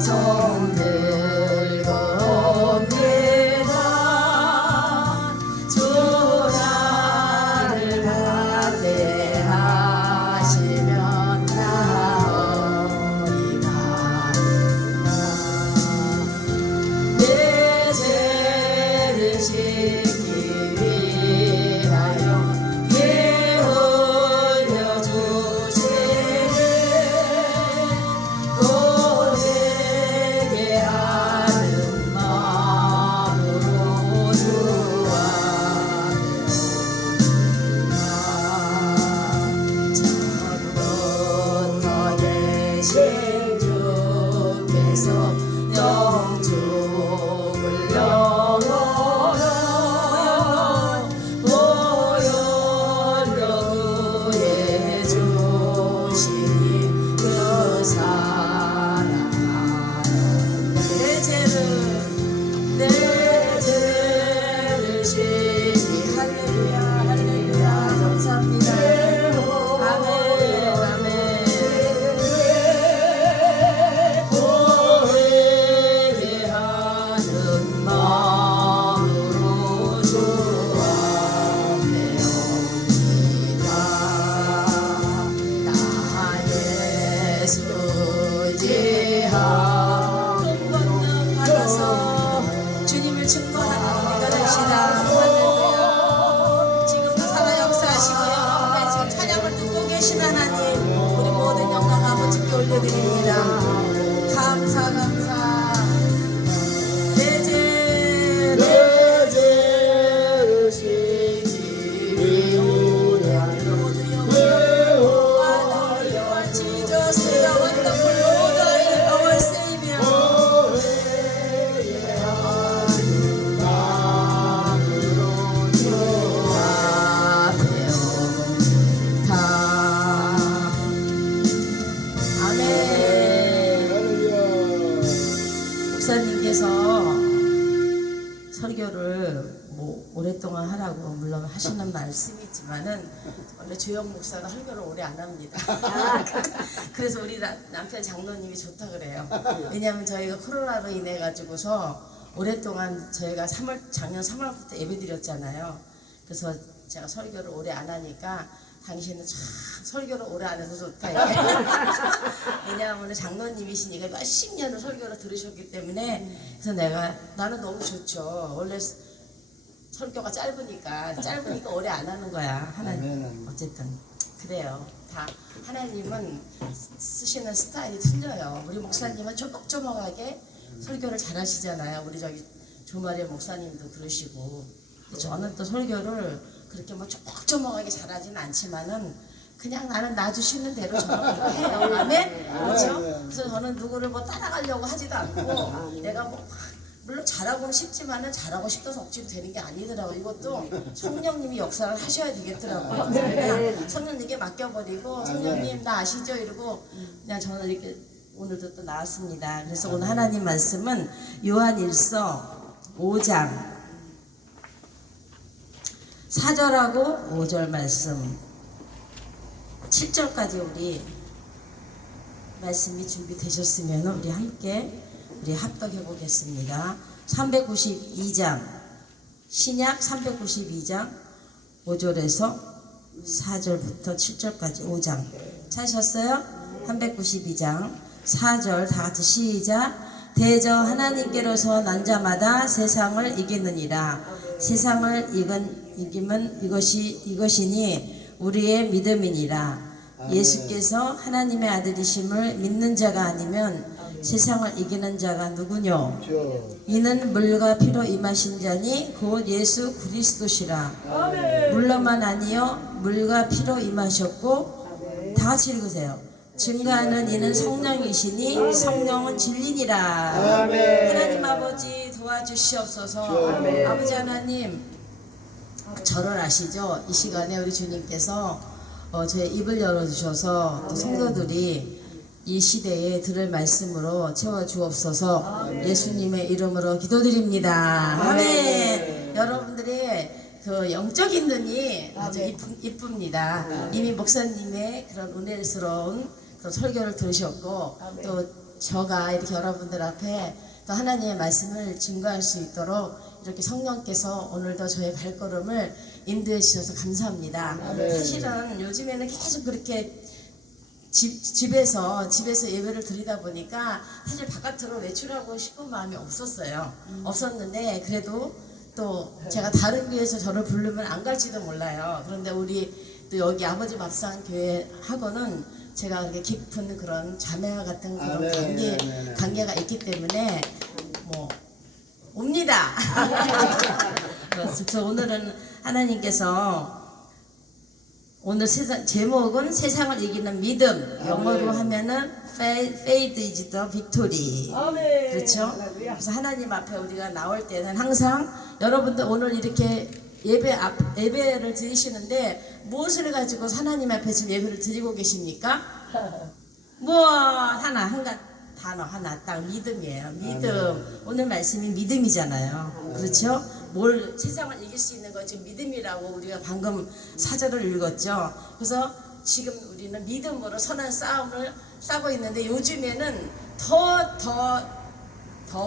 손 들고 옵니다. 주 나를 받대하시면 나오리라. 내 죄를 씻기 위하여 예 올려주시네. 고백게 하는 마음으로 주 앞에 처음부터 계신 주께서 영축을 영원히 보혈로 구해 주시니 그 사랑하는 내 죄를 씻기. 할렐루야 할렐루야 감사합니다. 아멘 아멘. 고백게 하는 마음으로 주 앞에 옵니다. 나 예수 의지하 본능 받아서 주님을 증거하는 우리가 됩시다. 할렐루야. 지금도 살아 역사하시고 여러분의 지금 찬양을 듣고 계신 하나님, 우리 모든 영광 아버지께 올려드립니다. 감사 감사. 내 죄를 씻기 위하여 모두 영광 Father, you are Jesus, you are wonderful Lord, our Savior. 아멘. 목사님께서 설교를 뭐 오랫동안 하라고 물론 하시는 말씀이지만은 원래 조영 목사가 설교를 오래 안 합니다. 그래서 우리 남편 장로님이 좋다 그래요. 왜냐하면 저희가 코로나로 인해 가지고서 오랫동안 저희가 작년 3월부터 예배드렸잖아요. 그래서 제가 설교를 오래 안 하니까 당신은 참 설교를 오래 안 해서 좋다. 왜냐하면 장로님이시니까 몇십 년을 설교를 들으셨기 때문에. 그래서 나는 너무 좋죠. 원래 설교가 짧으니까 오래 안 하는 거야. 하나님 어쨌든 그래요. 다 하나님은 쓰시는 스타일이 틀려요. 우리 목사님은 조목조목하게 설교를 잘 하시잖아요. 우리 저기 조마리 목사님도 그러시고. 저는 또 설교를 그렇게 뭐 조목조목하게 잘하지는 않지만은 그냥 나는 놔주시는 대로 저는 그렇게 해요. 아멘? 그렇죠? 그래서 저는 누구를 뭐 따라가려고 하지도 않고 내가 뭐 물론 잘하고는 싶지만은 잘하고 싶어서 억지로 되는 게 아니더라고. 이것도 성령님이 역사를 하셔야 되겠더라고요. 그냥 성령님께 맡겨버리고 성령님 나 아시죠? 이러고 그냥 저는 이렇게 오늘도 또 나왔습니다. 그래서 오늘 하나님 말씀은 요한일서 5장 4절하고 5절 말씀 7절까지 우리 말씀이 준비되셨으면 우리 함께 우리 합독해 보겠습니다. 392장 신약 392장 5절에서 4절부터 7절까지 5장 찾으셨어요? 392장 4절 다 같이 시작. 대저 하나님께로서 난 자마다 세상을 이기느니라. 세상을 이기면 이것이니 우리의 믿음이니라. 예수께서 하나님의 아들이심을 믿는 자가 아니면 세상을 이기는 자가 누구뇨? 이는 물과 피로 임하신 자니 곧 예수 그리스도시라. 물로만 아니요 물과 피로 임하셨고 다 같이 읽으세요. 증거하는 이는 성령이시니 성령은 진리니라. 하나님 아버지 도와주시옵소서. 아버지 하나님 저를 아시죠? 이 시간에 우리 주님께서 제 입을 열어주셔서 또 성도들이 이 시대에 들을 말씀으로 채워주옵소서. 예수님의 이름으로 기도드립니다. 아멘. 여러분들의 그 영적인 눈이 아주 이쁩니다. 이미 목사님의 그런 은혜스러운 그런 설교를 들으셨고 또 저가 이렇게 여러분들 앞에 또 하나님의 말씀을 증거할 수 있도록 이렇게 성령께서 오늘도 저의 발걸음을 인도해 주셔서 감사합니다. 사실은 요즘에는 계속 그렇게 집에서 예배를 드리다 보니까 사실 바깥으로 외출하고 싶은 마음이 없었어요. 없었는데 그래도 또 제가 다른 교회에서 저를 부르면 안 갈지도 몰라요. 그런데 우리 또 여기 아버지 밥상 교회하고는 제가 그렇게 깊은 그런 자매와 같은 그런 관계가 있기 때문에 뭐 옵니다. 그래서 오늘은 하나님께서 오늘 제목은 세상을 이기는 믿음. 영어로 하면은 Faith is the victory. 그렇죠? 그래서 하나님 앞에 우리가 나올 때는 항상 여러분들 오늘 이렇게 예배를 드리시는데 무엇을 가지고 하나님 앞에 지금 예배를 드리고 계십니까? 단어 하나 딱 믿음이에요. 믿음. 오늘 말씀이 믿음이잖아요. 그렇죠? 뭘 세상을 이길 수 있는 거 지금 믿음이라고 우리가 방금 사절을 읽었죠. 그래서 지금 우리는 믿음으로 선한 싸움을 싸고 있는데 요즘에는 더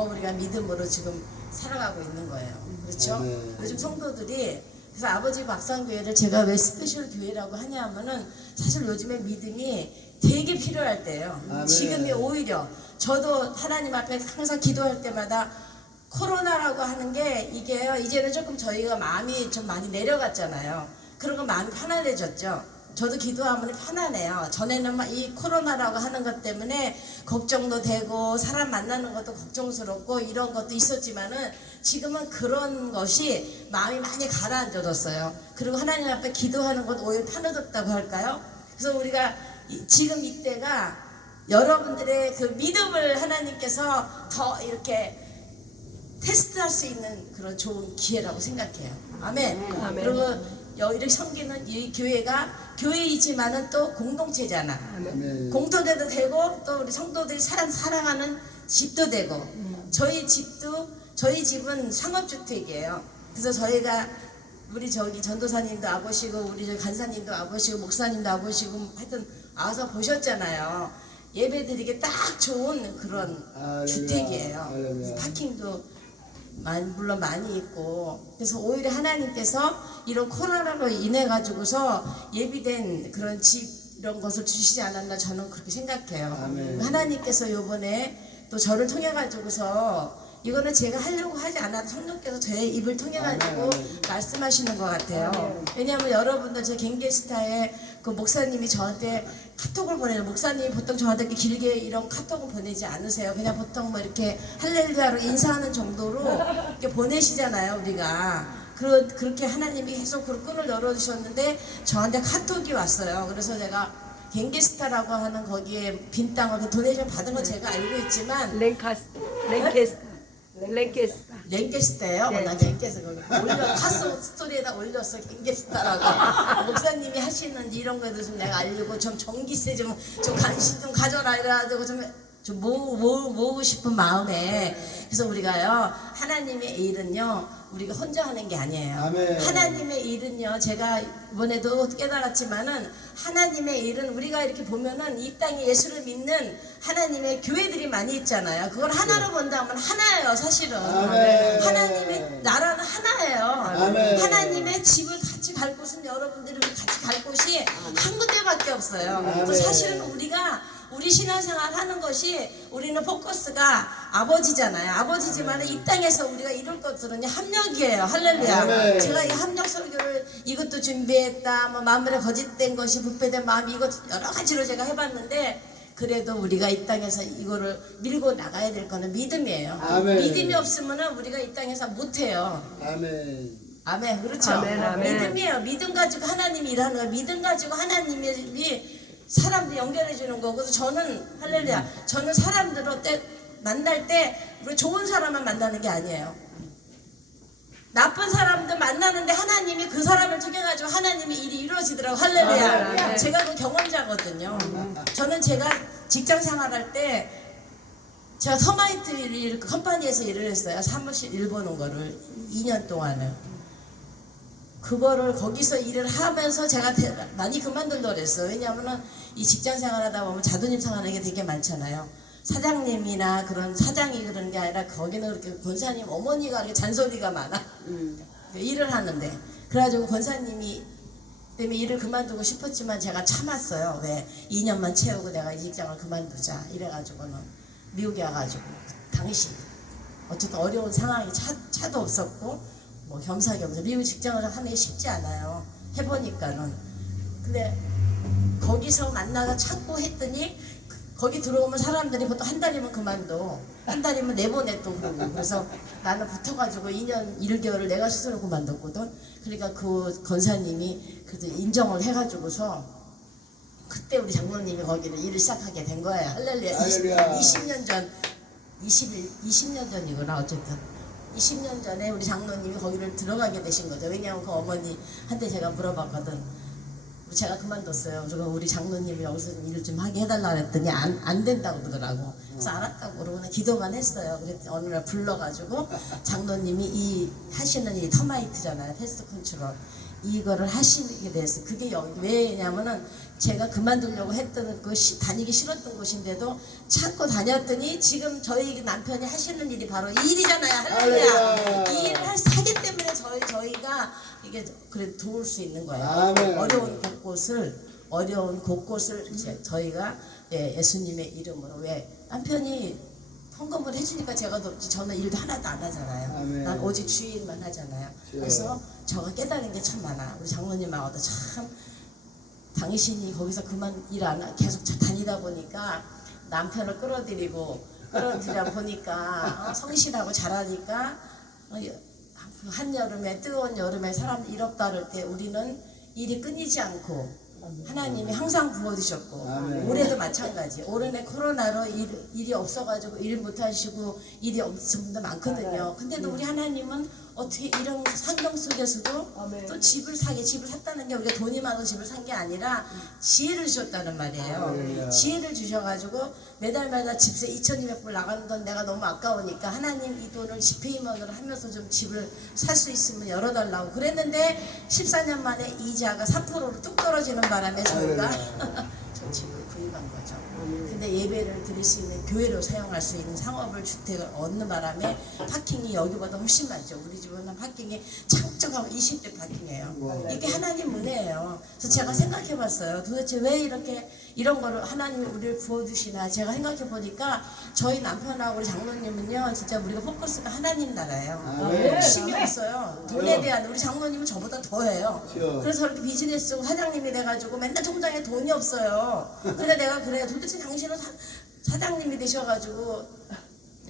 우리가 믿음으로 지금 살아가고 있는 거예요. 그렇죠? 요즘 성도들이 그래서 아버지 밥상교회를 제가 왜 스페셜 교회라고 하냐면은 사실 요즘에 믿음이 되게 필요할 때예요. 지금이 오히려 저도 하나님 앞에 항상 기도할 때마다 코로나라고 하는 게 이게요. 이제는 조금 저희가 마음이 좀 많이 내려갔잖아요. 그런 거 마음이 편안해졌죠. 저도 기도하면 편안해요. 전에는 막 이 코로나라고 하는 것 때문에 걱정도 되고 사람 만나는 것도 걱정스럽고 이런 것도 있었지만은 지금은 그런 것이 마음이 많이 가라앉아졌어요. 그리고 하나님 앞에 기도하는 것도 오히려 편해졌다고 할까요? 그래서 우리가 지금 이때가 여러분들의 그 믿음을 하나님께서 더 이렇게 테스트할 수 있는 그런 좋은 기회라고 생각해요. 아멘. 그리고 이렇게 섬기는 이 교회가 교회이지만은 또 공동체잖아. 공동체도 되고 또 우리 성도들이 사랑하는 집도 되고 저희 집은 상업주택이에요. 그래서 저희가 우리 저기 전도사님도 와보시고 우리 저기 간사님도 와보시고 목사님도 와보시고 하여튼 와서 보셨잖아요. 예배드리기 딱 좋은 그런 주택이에요. 파킹도 물론 많이 있고 그래서 오히려 하나님께서 이런 코로나로 인해 가지고서 예비된 그런 집 이런 것을 주시지 않았나 저는 그렇게 생각해요. 하나님께서 요번에 또 저를 통해 가지고서 이거는 제가 하려고 하지 않아도 성령께서 저의 입을 통해 가지고 말씀하시는 것 같아요. 왜냐하면 여러분들 제 갱게스타에 그 목사님이 저한테 카톡을 보내요. 목사님이 보통 저한테 이렇게 길게 이런 카톡을 보내지 않으세요. 그냥 보통 뭐 이렇게 할렐루야로 인사하는 정도로 이렇게 보내시잖아요, 우리가. 그렇게 하나님이 계속 그 끈을 열어주셨는데 저한테 카톡이 왔어요. 그래서 제가 갱게스타라고 하는 거기에 빈 땅을 도네이션 받은 건 제가 알고 있지만 랭게스타예요? 난 갱게스타 카스 스토리에다 올렸어. 갱게스타라고 목사님이 하시는 이런 거에도 좀 내가 알리고 좀 전기세 좀 관심 좀 가져라 이래가지고 좀 모으고 싶은 마음에 그래서 우리가요 하나님의 일은요 우리가 혼자 하는 게 아니에요. 하나님의 일은요 제가 이번에도 깨달았지만은 하나님의 일은 우리가 이렇게 보면은 이 땅에 예수를 믿는 하나님의 교회들이 많이 있잖아요. 그걸 하나로 본다면 하나예요 사실은. 하나님의 나라는 하나예요. 하나님의 집을 같이 갈 곳은 여러분들이 같이 갈 곳이 한 군데밖에 없어요. 그래서 사실은 우리 신앙생활 하는 것이 우리는 포커스가 아버지잖아요. 아버지지만 이 땅에서 우리가 이룰 것들은 합력이에요. 할렐루야. 제가 이 합력 설교를 이것도 준비했다. 뭐 마음에 거짓된 것이 부패된 마음 이것 여러 가지로 제가 해봤는데 그래도 우리가 이 땅에서 이거를 밀고 나가야 될 거는 믿음이에요. 믿음이 없으면 우리가 이 땅에서 못해요. 아멘. 그렇죠. 믿음이에요. 믿음 가지고 하나님이 일하는 거예요. 믿음 가지고 하나님이 사람들 연결해 주는 거고 그래서 저는 할렐루야 저는 사람들을 만날 때 우리 좋은 사람만 만나는 게 아니에요. 나쁜 사람들 만나는데 하나님이 그 사람을 통해 가지고 하나님의 일이 이루어지더라고. 할렐루야. 제가 그 경험자거든요. 저는 제가 직장 생활할 때 제가 터마이트 컴퍼니에서 일을 했어요. 사무실 일 보는 거를 2년 동안을 그거를 거기서 일을 하면서 제가 많이 그만두려고 그랬어요. 왜냐하면 이 직장 생활하다 보면 자존심 상하는 게 되게 많잖아요. 사장님이나 그런 사장이 그런 게 아니라 거기는 그렇게 권사님 어머니가 이렇게 잔소리가 많아. 일을 하는데 그래가지고 권사님이 때문에 일을 그만두고 싶었지만 제가 참았어요. 왜 2년만 채우고 내가 이 직장을 그만두자 이래가지고는 미국에 와가지고 당시 어쨌든 어려운 상황이 차도 없었고 뭐 겸사겸사 미국 직장을 하는 게 쉽지 않아요. 해보니까는. 근데 거기서 만나서 찾고 했더니 거기 들어오면 사람들이 보통 한 달이면 그만둬. 한 달이면 내보내 또 그러고. 그래서 나는 붙어가지고 2년 1개월을 내가 스스로 그만뒀거든. 그러니까 그 권사님이 그래도 인정을 해가지고서 그때 우리 장로님이 거기를 일을 시작하게 된 거예요. 할렐루야. 20년 전, 20년 전이구나 어쨌든. 20년 전에 우리 장로님이 거기를 들어가게 되신 거죠. 왜냐하면 그 어머니한테 제가 물어봤거든. 제가 그만뒀어요. 그리고 우리 장로님이 여기서 좀 일을 좀 하게 해달라 그랬더니 안 된다고 그러더라고. 그래서 알았다고 그러고 기도만 했어요. 그랬더니 어느 날 불러가지고 장로님이 이 하시는 이 터마이트잖아요. 패스트 컨트롤. 이거를 하시게 됐어요. 그게 왜냐면은 제가 그만두려고 했던 다니기 싫었던 곳인데도 찾고 다녔더니 지금 저희 남편이 하시는 일이 바로 이 일이잖아요. 할렐루야. 이 일을 하기 때문에 저희가 이게 그래 도울 수 있는 거예요. 아멘. 어려운 곳곳을 저희가 예수님의 이름으로 왜 남편이 헌금을 해주니까 제가 저는 일도 하나도 안 하잖아요. 아멘. 난 오직 주일만 하잖아요. 그래서 제가 깨달은 게 참 많아. 우리 장로님하고도 참 당신이 거기서 그만 일 안 하고 계속 다니다 보니까 남편을 끌어들여 보니까 성실하고 잘하니까 한여름에 뜨거운 여름에 사람 일 없다 그럴 때 우리는 일이 끊이지 않고 하나님이 항상 부어주셨고 올해도 마찬가지. 올해는 코로나로 일이 없어가지고 일 못하시고 일이 없으신 분도 많거든요. 근데도 우리 하나님은 어떻게 이런 환경 속에서도 또 집을 샀다는 게 우리가 돈이 많아서 집을 산 게 아니라 지혜를 주셨다는 말이에요. 지혜를 주셔가지고 매달마다 집세 2,200불 나가는 돈 내가 너무 아까우니까 하나님 이 돈을 집회임원으로 하면서 좀 집을 살 수 있으면 열어달라고 그랬는데 14년 만에 이자가 3%로 뚝 떨어지는 바람에 저희가 저 집을 구입한 거죠. 근데 예배를 드릴 수 있는 교회로 사용할 수 있는 상업을 주택을 얻는 바람에 파킹이 여기보다 훨씬 많죠. 우리 집은 파킹이 차곡차곡 20대 파킹이에요. 이게 하나님 은혜예요. 그래서 제가 생각해 봤어요. 도대체 왜 이렇게 이런 거를 하나님이 우리를 부어주시나. 제가 생각해 보니까 저희 남편하고 우리 장로님은요 진짜 우리가 포커스가 하나님 나라예요. 욕심이 없어요. 돈에 대한 우리 장로님은 저보다 더해요. 그래서 이렇게 비즈니스 사장님이 돼가지고 맨날 통장에 돈이 없어요. 근데 내가 그래요. 도대체 당신은 사장님이 되셔가지고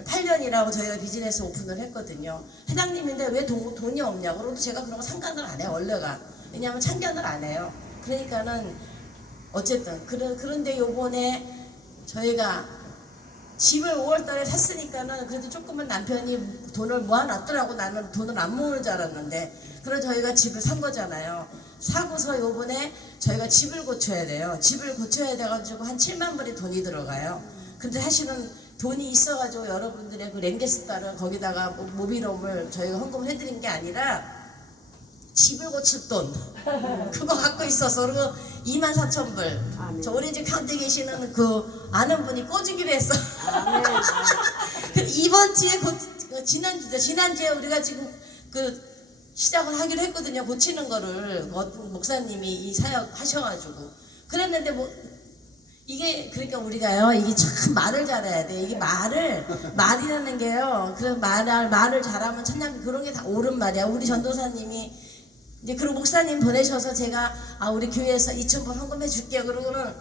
8년이라고 저희가 비즈니스 오픈을 했거든요. 사장님인데 왜 돈이 없냐고. 그래도 제가 그런 거 상관을 안 해요. 원래가. 왜냐하면 참견을 안 해요. 그러니까는 어쨌든 그런데 요번에 저희가 집을 5월달에 샀으니까는 그래도 조금은 남편이 돈을 모아놨더라고. 나는 돈을 안 모으는 줄 알았는데 그래서 저희가 집을 산 거잖아요. 사고서 요번에 저희가 집을 고쳐야 돼요. 집을 고쳐야 돼가지고 한 7만 불이 돈이 들어가요. 근데 사실은 돈이 있어가지고 여러분들의 그 랭게스타를 거기다가 모빌홈을 저희가 헌금을 해드린 게 아니라 집을 고칠 돈 그거 갖고 있어서 그리고 24,000불 저 오렌지 카운티에 계시는 그 아는 분이 꿔주기로 했어. 이번 주에 지난주에 우리가 지금 시작을 하기로 했거든요. 고치는 거를 어떤 목사님이 이 사역 하셔가지고 그랬는데 이게 그러니까 우리가요 이게 참 말을 잘해야 돼. 이게 말이라는 게요. 그래서 말을 잘하면 천냥 그런 게 다 옳은 말이야. 우리 전도사님이 이제 그리고 목사님 보내셔서 제가 우리 교회에서 2,000불 헌금해 줄게요. 그러고는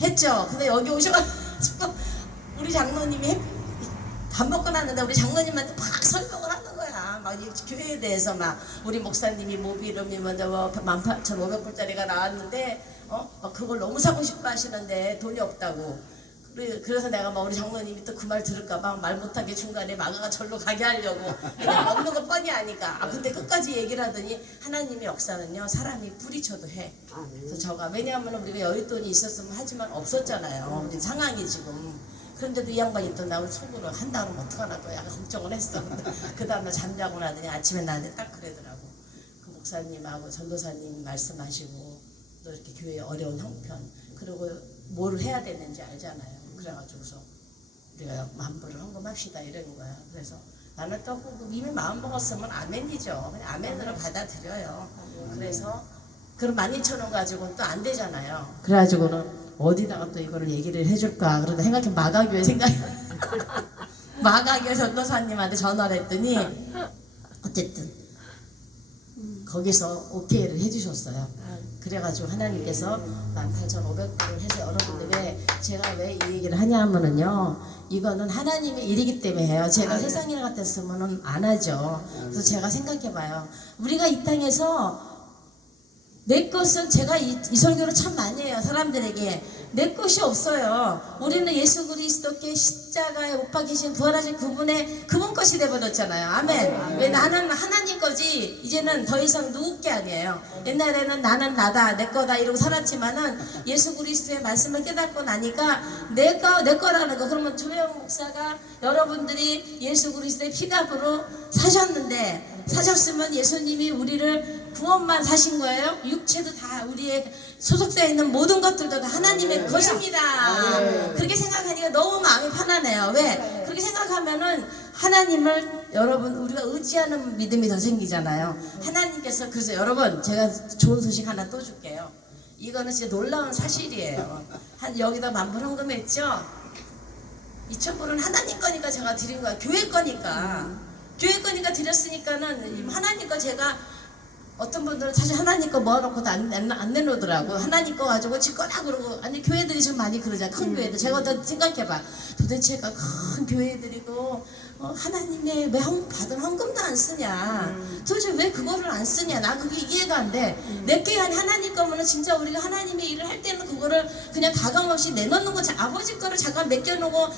했죠. 근데 여기 오셔가지고 우리 장로님이 밥 먹고 났는데 우리 장로님한테 막 설명을 하는 거야. 막 이 교회에 대해서 막 우리 목사님이 모빌음이 먼저 18,500불짜리가 나왔는데 막 그걸 너무 사고 싶어 하시는데 돈이 없다고. 그래서 내가 막 우리 장로님이 또 그 말 들을까봐 말 못하게 중간에 마가가 절로 가게 하려고 그냥 먹는 거 뻔히 아니까. 근데 끝까지 얘기를 하더니 하나님의 역사는요 사람이 뿌리쳐도 해. 그래서 저가 왜냐하면 우리가 여윳돈이 있었으면 하지만 없었잖아요. 우리 상황이 지금. 그런데도 이 양반이 또 나를 속으로 한다 그러면 어떡하나 또 약간 걱정을 했어. 그 다음에 잠자고 나더니 아침에 나한테 딱 그러더라고. 그 목사님하고 전도사님 말씀하시고 또 이렇게 교회의 어려운 형편 그리고 뭘 해야 되는지 알잖아요. 그래가지고서 우리가 만불을 헌금합시다 이러는 거야. 그래서 나는 또 이미 마음 먹었으면 아멘이죠. 그냥 아멘으로 받아들여요. 그래서 그럼 12,000원 가지고는 또 안 되잖아요. 그래가지고는 어디다가 또 이거를 얘기를 해줄까 그러다 생각해 마가교회 생각이 마가교회 전도사님한테 전화를 했더니 어쨌든 거기서 오케이를 해주셨어요. 그래가지고 하나님께서 18,500불을 해서 여러분들 제가 왜 이 얘기를 하냐면은요, 이거는 하나님의 일이기 때문에 해요. 제가 세상 일 같았으면은 안 하죠. 그래서 제가 생각해봐요. 우리가 이 땅에서 내 것은 제가 이 설교를 참 많이 해요. 사람들에게 내 것이 없어요. 우리는 예수 그리스도께 십자가에 못 박히신 부활하신 그분 것이 되어버렸잖아요. 아멘. 왜 나는 하나님 거지 이제는 더 이상 누구 게 아니에요. 옛날에는 나는 나다 내 거다 이러고 살았지만은 예수 그리스도의 말씀을 깨닫고 나니까 내 거라는 거. 그러면 조영 목사가 여러분들이 예수 그리스도의 피값으로 사셨으면 예수님이 우리를 구원만 사신 거예요. 육체도 다 우리의 소속되어 있는 모든 것들도 다 하나님의 것입니다. 그렇게 생각하니까 너무 마음이 편하네요. 왜? 그렇게 생각하면은 하나님을 여러분 우리가 의지하는 믿음이 더 생기잖아요. 하나님께서 그래서 여러분 제가 좋은 소식 하나 또 줄게요. 이거는 진짜 놀라운 사실이에요. 여기다 만불 헌금했죠. 2,000불은 하나님 거니까 제가 드린 거야. 교회 거니까. 교회 거니까 드렸으니까는 하나님 거 제가 어떤 분들은 사실 하나님 거 모아놓고도 안 내놓더라고. 하나님 거 가지고 지 거라 그러고. 아니 교회들이 지금 많이 그러잖아. 큰 교회들. 제가 더 생각해봐. 도대체가 큰 교회들이고 하나님의 왜 받은 헌금도 안 쓰냐. 도대체 왜 그거를 안 쓰냐. 나 그게 이해가 안 돼. 내게 아니 하나님 거면은 진짜 우리가 하나님의 일을 할 때는 그거를 그냥 가감없이 내놓는 거. 아버지 거를 잠깐 맡겨놓고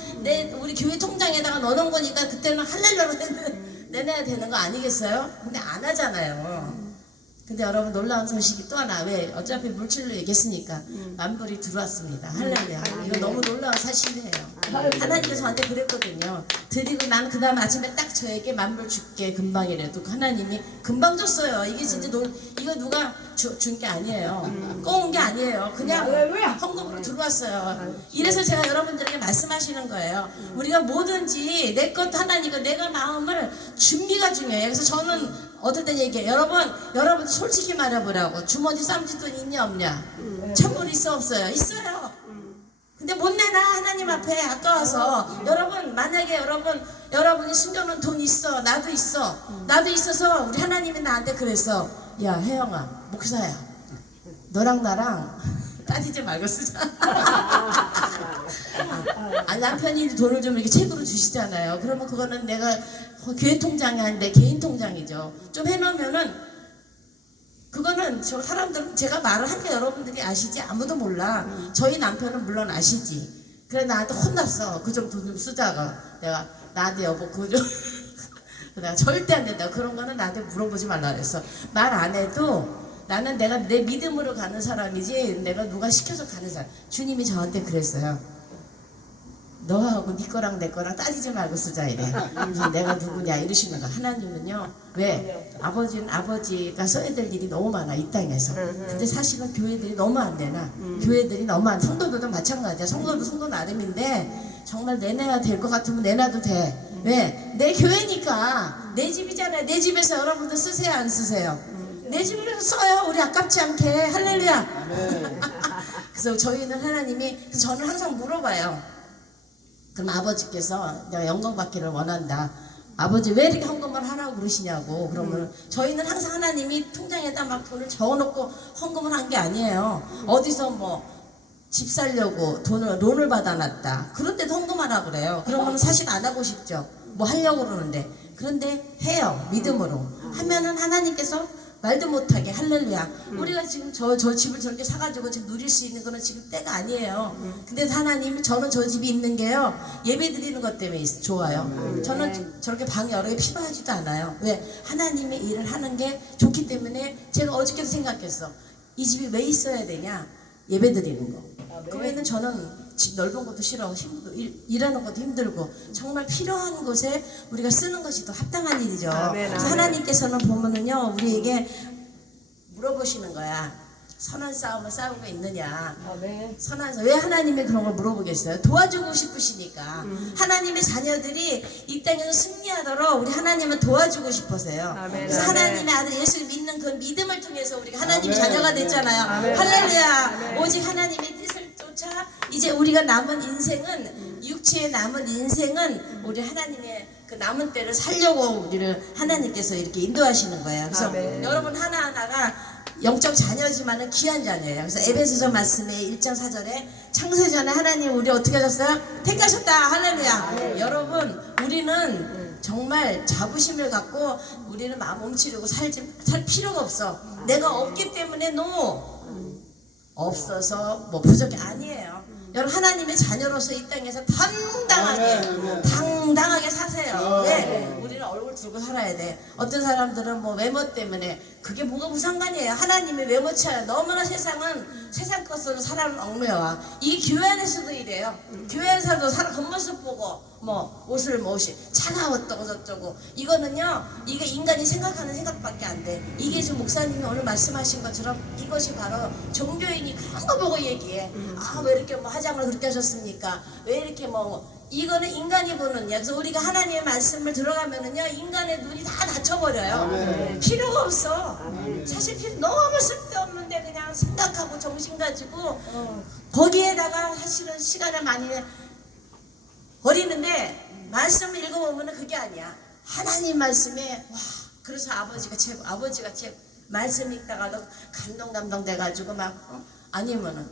우리 교회 통장에다가 넣어놓은 거니까 그때는 할렐루야 내놔야 되는 거 아니겠어요? 근데 안 하잖아요. 근데 여러분 놀라운 소식이 또 하나. 왜? 어차피 물질로 얘기했으니까 만불이 들어왔습니다. 할렐루야. 이거 너무 놀라운 사실이에요. 하나님께서 저한테 그랬거든요. 드리고 난 그 다음 아침에 딱 저에게 만불 줄게 금방이래도 하나님이 금방 줬어요. 이게 진짜 이거 누가 준 게 아니에요. 꺼온 게 아니에요. 그냥 헌금으로 들어왔어요. 이래서 제가 여러분들에게 말씀하시는 거예요. 우리가 뭐든지 내 것도 하나니까 내가 마음을 준비가 중요해요. 그래서 저는 어떨 때 얘기해요. 여러분 솔직히 말해보라고. 주머니 쌈짓돈 있냐 없냐? 1,000불 있어 없어요? 있어요. 근데 못 내놔. 하나님 앞에 아까워서. 여러분 만약에 여러분이 숨겨놓은 돈 있어. 나도 있어. 나도 있어서 우리 하나님이 나한테 그랬어. 야 혜영아 목사야 너랑 나랑 따지지 말고 쓰자. 남편이 돈을 좀 이렇게 책으로 주시잖아요. 그러면 그거는 내가 교회 통장이 아닌 내 개인 통장이죠. 좀 해놓으면은 그거는 저 사람들은 제가 말을 하니까 여러분들이 아시지 아무도 몰라. 저희 남편은 물론 아시지. 그래 나한테 혼났어. 그 좀 돈 좀 쓰자가. 내가 나한테 여보 그거 좀 내가 절대 안 된다. 그런 거는 나한테 물어보지 말라 그랬어. 말 안 해도 나는 내가 내 믿음으로 가는 사람이지 내가 누가 시켜서 가는 사람. 주님이 저한테 그랬어요. 너하고 네 거랑 내 거랑 따지지 말고 쓰자 이래. 그래서 내가 누구냐 이러시는 거. 하나님은요. 왜? 아버지는 아버지가 써야 될 일이 너무 많아 이 땅에서. 근데 사실은 교회들이 너무 안 되나. 교회들이 너무 안. 성도들도 마찬가지야. 성도도 성도 나름인데 정말 내놔야 될 것 같으면 내놔도 돼. 왜? 내 교회니까. 내 집이잖아요. 내 집에서 여러분들 쓰세요 안 쓰세요? 내 집에서 써요. 우리 아깝지 않게. 할렐루야. 그래서 저희는 하나님이 저는 항상 물어봐요. 그럼 아버지께서 내가 영광 받기를 원한다. 아버지 왜 이렇게 헌금을 하라고 그러시냐고. 그러면 저희는 항상 하나님이 통장에다 막 돈을 적어놓고 헌금을 한 게 아니에요. 어디서 뭐 집 살려고 론을 받아놨다. 그럴 때도 헌금하라고 그래요. 그러면 사실 안 하고 싶죠. 뭐 하려고 그러는데. 그런데 해요. 믿음으로. 하면은 하나님께서 말도 못하게. 할렐루야. 우리가 지금 저 집을 저렇게 사가지고 지금 누릴 수 있는 거는 지금 때가 아니에요. 근데 하나님 저는 저 집이 있는 게요 예배 드리는 것 때문에 좋아요. 저는 저렇게 방이 여러 개 필요하지도 않아요. 왜? 하나님의 일을 하는 게 좋기 때문에. 제가 어저께도 생각했어. 이 집이 왜 있어야 되냐? 예배 드리는 거. 그 외에는 저는 집 넓은 것도 싫어. 일하는 것도 힘들고. 정말 필요한 곳에 우리가 쓰는 것이 더 합당한 일이죠. 그래서 하나님께서는 보면은요 우리에게 물어보시는 거야. 선한 싸움을 싸우고 있느냐. 아멘. 선한, 왜 하나님이 그런 걸 물어보겠어요? 도와주고 싶으시니까. 하나님의 자녀들이 이 땅에서 승리하도록 우리 하나님은 도와주고 싶어서요. 아멘. 그래서 아멘. 하나님의 아들 예수 믿는 그 믿음을 통해서 우리가 하나님의 아멘. 자녀가 됐잖아요. 아멘. 할렐루야. 아멘. 오직 하나님의 뜻을 쫓아 이제 우리가 남은 인생은, 육체의 남은 인생은 우리 하나님의 그 남은 때를 살려고 우리를 하나님께서 이렇게 인도하시는 거예요. 그래서 아멘. 여러분 하나하나가 영적 자녀지만은 귀한 자녀예요. 그래서 에베소서 말씀에 1장 4절에 창세전에 하나님 우리 어떻게 하셨어요? 택하셨다. 할렐루야. 여러분 우리는 정말 자부심을 갖고 우리는 마음 멈추려고 살 필요가 없어. 내가 없기 때문에 너무 없어서 뭐 부족이 아니에요. 여러분 하나님의 자녀로서 이 땅에서 당당하게 사세요. 왜? 우리는 얼굴 들고 살아야 돼. 어떤 사람들은 뭐 외모 때문에 그게 뭐가 무상관이에요. 하나님의 외모차야. 너무나 세상 것으로 사람을 얽매와. 이게 교회 안에서도 이래요. 교회 안에서도 사람 겉모습 보고 뭐 옷을 차가 어떠고 저쩌고, 이거는요 이게 인간이 생각하는 생각밖에 안 돼. 이게 지금 목사님이 오늘 말씀하신 것처럼 이것이 바로 종교인이 그런 거 보고 얘기해. 아 왜 이렇게 뭐 화장을 그렇게 하셨습니까? 왜 이렇게 이거는 인간이 보는 야. 그래서 우리가 하나님의 말씀을 들어가면은요 인간의 눈이 다 닫혀버려요. 아멘. 필요가 없어. 아멘. 사실 너무 쓸데없는데 그냥 생각하고 정신 가지고 거기에다가 사실은 시간을 많이 버리는데, 말씀을 읽어보면 그게 아니야. 하나님 말씀에 와, 그래서 아버지가 최고. 말씀 읽다가도 감동 돼가지고 막 아니면은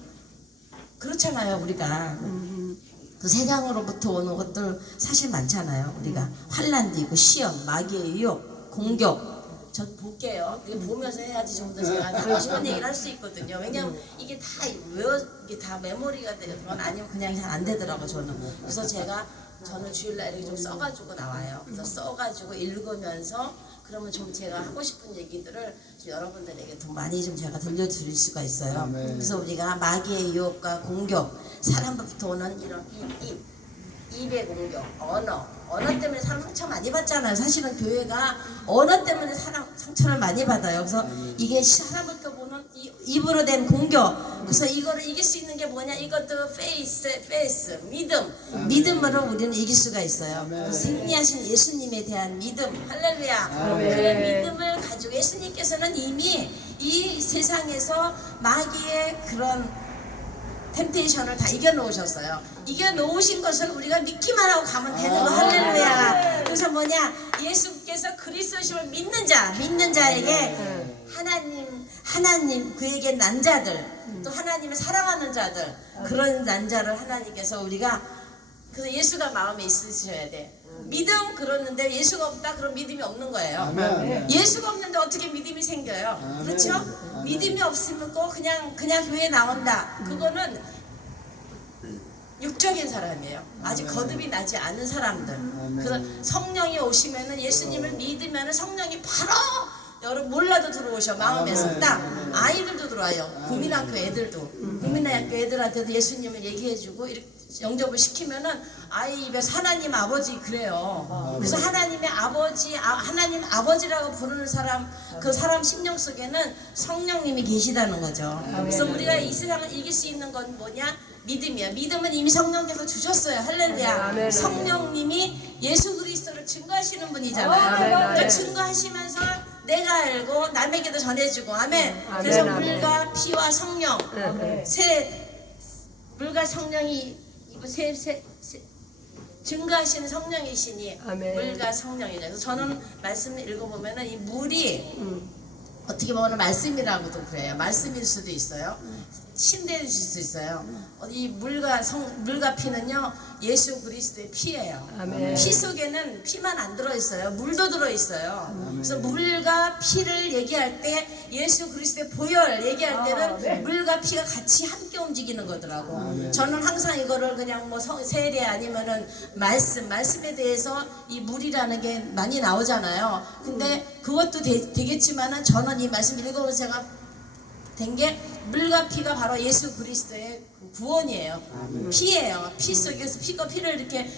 그렇잖아요. 우리가 그 세상으로부터 오는 것들 사실 많잖아요. 우리가 환난도 있고 시험, 마귀의 유혹, 공격. 저 볼게요. 이게 보면서 해야지 좀 더 제가 하고 싶은 얘기를 할 수 있거든요. 왜냐면 이게 다 메모리가 되는 건 아니면 그냥 잘 안 되더라고 저는. 그래서 저는 주일날 이렇게 좀 써가지고 나와요. 그래서 써가지고 읽으면서 그러면 좀 제가 하고 싶은 얘기들을 좀 여러분들에게 더 많이 좀 제가 들려드릴 수가 있어요. 아멘. 그래서 우리가 마귀의 유혹과 공격, 사람부터 오는 이런 입의 공격, 언어 때문에 사람 상처 많이 받잖아요. 사실은 교회가 언어 때문에 사람 상처를 많이 받아요. 그래서 이게 사람부터 보는 입으로 된 공격. 그래서 이거를 이길 수 있는 게 뭐냐? 이것도 페이스, 믿음으로 우리는 이길 수가 있어요. 그래서 승리하신 예수님에 대한 믿음, 할렐루야. 아멘. 그 믿음을 가지고 예수님께서는 이미 이 세상에서 마귀의 그런 템테이션을 다 이겨놓으셨어요. 이겨놓으신 것을 우리가 믿기만 하고 가면 되는 거. 할렐루야. 그래서 뭐냐? 예수께서 그리스도심을 믿는 자에게 하나님 그에게 난 자들, 또 하나님을 사랑하는 자들, 그런 난 자를 하나님께서 우리가, 그래서 예수가 마음에 있으셔야 돼. 믿음 그러는데 예수가 없다? 그럼 믿음이 없는 거예요. 아멘. 예수가 없는데 어떻게 믿음이 생겨요? 아멘. 그렇죠? 아멘. 믿음이 없으면 또 그냥 교회에 나온다. 그거는 육적인 사람이에요. 아직 아멘. 거듭이 나지 않은 사람들. 아멘. 그래서 성령이 오시면은 예수님을 믿으면은 성령이 바로 여러분 몰라도 들어오셔. 마음에서 아멘. 딱 아멘. 아이들도 들어와요. 국민학교 애들도 국민학교 애들한테도 예수님을 얘기해주고 이렇게 영접을 시키면은 아이 입에서 하나님 아버지 그래요. 그래서 하나님 아버지라고 부르는 사람, 그 사람 심령 속에는 성령님이 계시다는 거죠. 그래서 우리가 이 세상을 이길 수 있는 건 뭐냐? 믿음이야. 믿음은 이미 성령께서 주셨어요. 할렐루야. 아멘. 성령님이 예수 그리스도를 증거하시는 분이잖아요. 아멘. 그러니까 아멘. 증거하시면서 내가 알고 남에게도 전해주고. 아멘. 아멘. 그래서 아멘. 물과 피와 성령, 아멘. 물과 성령이 증거하시는 성령이시니 아멘. 물과 성령이죠. 그래서 저는 말씀을 읽어보면은 이 물이 어떻게 보면 말씀이라고도 그래요. 말씀일 수도 있어요. 신대일 수도 있어요. 이 물과 피는요 예수 그리스도의 피예요. 아멘. 피 속에는 피만 안 들어있어요. 물도 들어있어요. 그래서 물과 피를 얘기할 때 예수 그리스도의 보혈 얘기할 때는 네. 물과 피가 같이 함께 움직이는 거더라고. 아멘. 저는 항상 이거를 그냥 뭐 세례 아니면은 말씀에 대해서 이 물이라는 게 많이 나오잖아요. 근데 그것도 되겠지만은 저는 이 말씀 읽어보면서 제가 된 게 물과 피가 바로 예수 그리스도의 구원이에요. 피예요. 피 속에서 피를 이렇게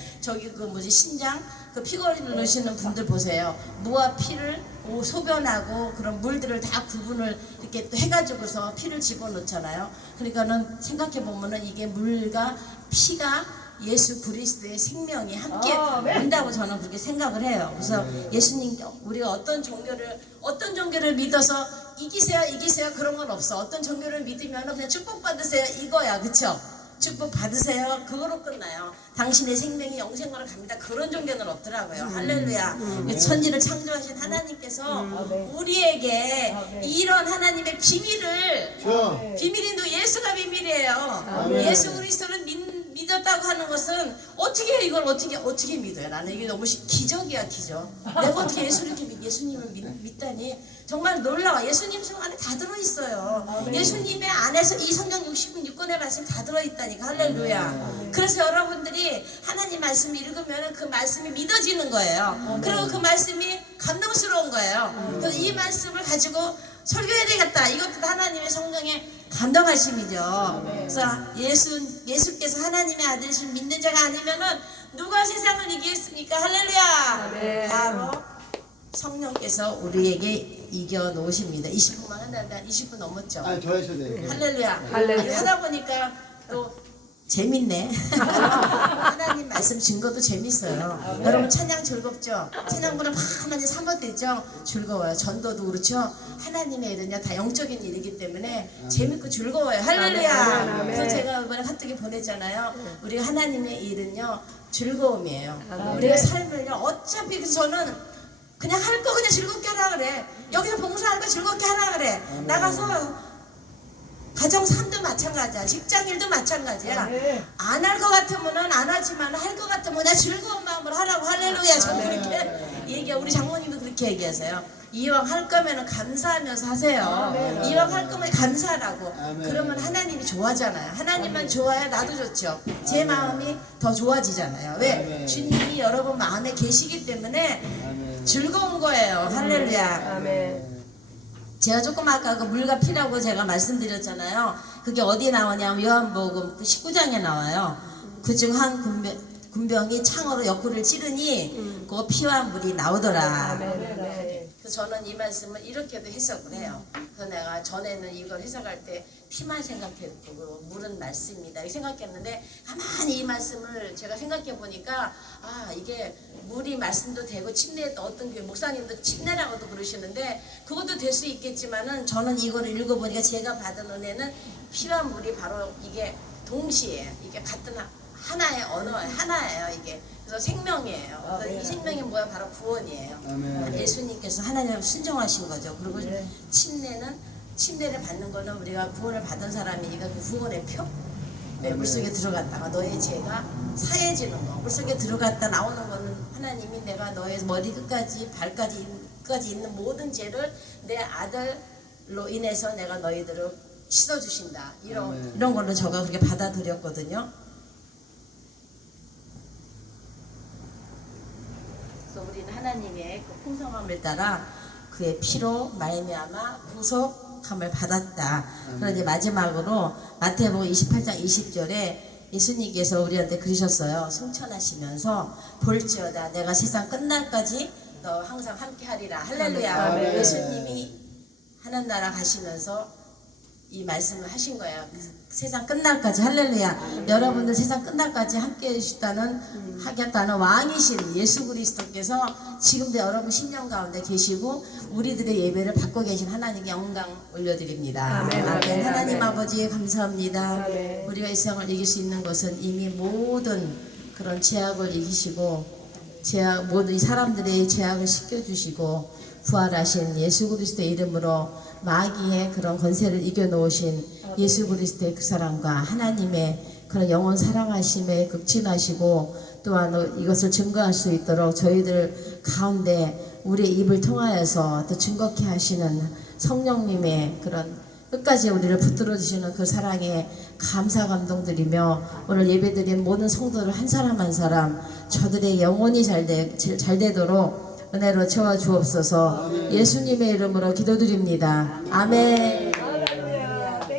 신장 그 피거리를 넣으시는 분들 보세요. 무와 피를 소변하고 그런 물들을 다 구분을 이렇게 또 해가지고서 피를 집어넣잖아요. 그러니까는 생각해 보면은 이게 물과 피가 예수 그리스도의 생명이 함께 온다고 저는 그렇게 생각을 해요. 그래서 예수님, 우리가 어떤 종교를 믿어서 이기세요 그런 건 없어. 어떤 종교를 믿으면 그냥 축복 받으세요 이거야, 그쵸? 축복 받으세요 그거로 끝나요. 당신의 생명이 영생으로 갑니다. 그런 종교는 없더라고요. 할렐루야. 천지를 창조하신 하나님께서 우리에게 이런 하나님의 비밀이 또 예수가 비밀이에요. 예수 그리스도를 믿었다고 하는 것은 이걸 어떻게 믿어요? 나는 이게 너무 기적이야, 기적. 내가 어떻게 예수님을 믿다니 정말 놀라워. 예수님 성 안에 다 들어있어요. 예수님의 안에서 이 성경 66권의 말씀이 다 들어있다니까. 할렐루야. 그래서 여러분들이 하나님 말씀을 읽으면 그 말씀이 믿어지는 거예요. 그리고 그 말씀이 감동스러운 거예요. 그래서 이 말씀을 가지고 설교해야 되겠다. 이것도 하나님의 성령의 감동하심이죠. 그래서 예수께서 하나님의 아들이신 믿는 자가 아니면은 누가 세상을 이기겠습니까? 할렐루야. 바로 성령께서 우리에게 이겨 놓으십니다. 20분만 한다니까 20분 넘었죠. 더 하셔야 돼요. 할렐루야. 하다 보니까 또 재밌네. 하나님 말씀 증거도 재밌어요. 여러분 찬양 즐겁죠? 찬양보다 많이 사모되죠? 즐거워요. 전도도 그렇죠? 하나님의 일은요 다 영적인 일이기 때문에 재밌고 즐거워요. 할렐루야. 그래서 제가 이번에 카톡에 보냈잖아요. 우리 하나님의 일은요 즐거움이에요. 우리가 삶을요 어차피 저는 그냥 할 거 그냥 즐겁게 하라 그래. 여기서 봉사할 거 즐겁게 하라 그래. 나가서 가정 삶도 마찬가지야. 직장 일도 마찬가지야. 안 할 것 같으면 안 하지만 할 것 같으면 그냥 즐거운 마음으로 하라고. 할렐루야. 저는 그렇게 얘기해요. 우리 장모님도 그렇게 얘기하세요. 이왕 할 거면 감사하면서 하세요. 이왕 할 거면 감사하라고. 그러면 하나님이 좋아하잖아요. 하나님만 좋아야 나도 좋죠. 제 마음이 더 좋아지잖아요. 왜? 주님이 여러분 마음에 계시기 때문에 즐거운 거예요. 할렐루야. 제가 조금 아까 그 물과 피라고 제가 말씀드렸잖아요. 그게 어디에 나오냐면 요한복음 19장에 나와요. 그중 한 군병이 창으로 옆구리를 찌르니 그 피와 물이 나오더라. 그래서 저는 이 말씀을 이렇게도 해석을 해요. 그래서 내가 전에는 이걸 해석할 때 피만 생각했고 물은 말씀이다 이렇게 생각했는데 가만히 이 말씀을 제가 생각해 보니까 이게 물이 말씀도 되고 침례도 어떤 교회 목사님도 침례라고도 그러시는데 그것도 될 수 있겠지만은 저는 이거를 읽어보니까 제가 받은 은혜는 피와 물이 바로 이게 동시에 이게 같은 하나의 언어예요. 하나예요 이게. 그래서 생명이에요. 그래서 이 생명이 뭐야? 바로 구원이에요. 예수님께서 하나님을 순종하신 거죠. 그리고 침례를 받는 거는 우리가 구원을 받은 사람이니까 그 구원의 표? 물속에 들어갔다가 너의 죄가 사해지는 거. 물속에 들어갔다 나오는 거는 하나님이 내가 너의 머리 끝까지 발까지 있는 모든 죄를 내 아들로 인해서 내가 너희들을 씻어주신다. 이런 걸로 제가 그렇게 받아들였거든요. 그래서 우리는 하나님의 그 풍성함을 따라 그의 피로 말미암아 구속함을 받았다. 그런데 마지막으로 마태복음 28장 20절에 예수님께서 우리한테 그러셨어요. 승천하시면서 볼지어다 내가 세상 끝날까지 너 항상 함께하리라. 할렐루야. 예수님이 하늘나라 가시면서 이 말씀을 하신 거예요. 세상 끝날까지. 할렐루야. 여러분들 세상 끝날까지 함께 하겠다는 왕이신 예수 그리스도께서 지금도 여러분 심령 가운데 계시고 우리들의 예배를 받고 계신 하나님께 영광 올려드립니다. 아멘. 하나님 아버지 감사합니다. 우리가 이 세상을 이길 수 있는 것은 이미 모든 그런 죄악을 이기시고 모든 사람들의 죄악을 씻겨주시고 부활하신 예수 그리스도의 이름으로 마귀의 그런 권세를 이겨놓으신 예수 그리스도의 그 사랑과 하나님의 그런 영원 사랑하심에 극진하시고 또한 이것을 증거할 수 있도록 저희들 가운데 우리의 입을 통하여서 또 증거케 하시는 성령님의 그런 끝까지 우리를 붙들어 주시는 그 사랑에 감사 감동드리며 오늘 예배드린 모든 성도들 한 사람 한 사람 저들의 영혼이 잘 되도록 은혜로 채워 주옵소서. 예수님의 이름으로 기도드립니다. 아멘.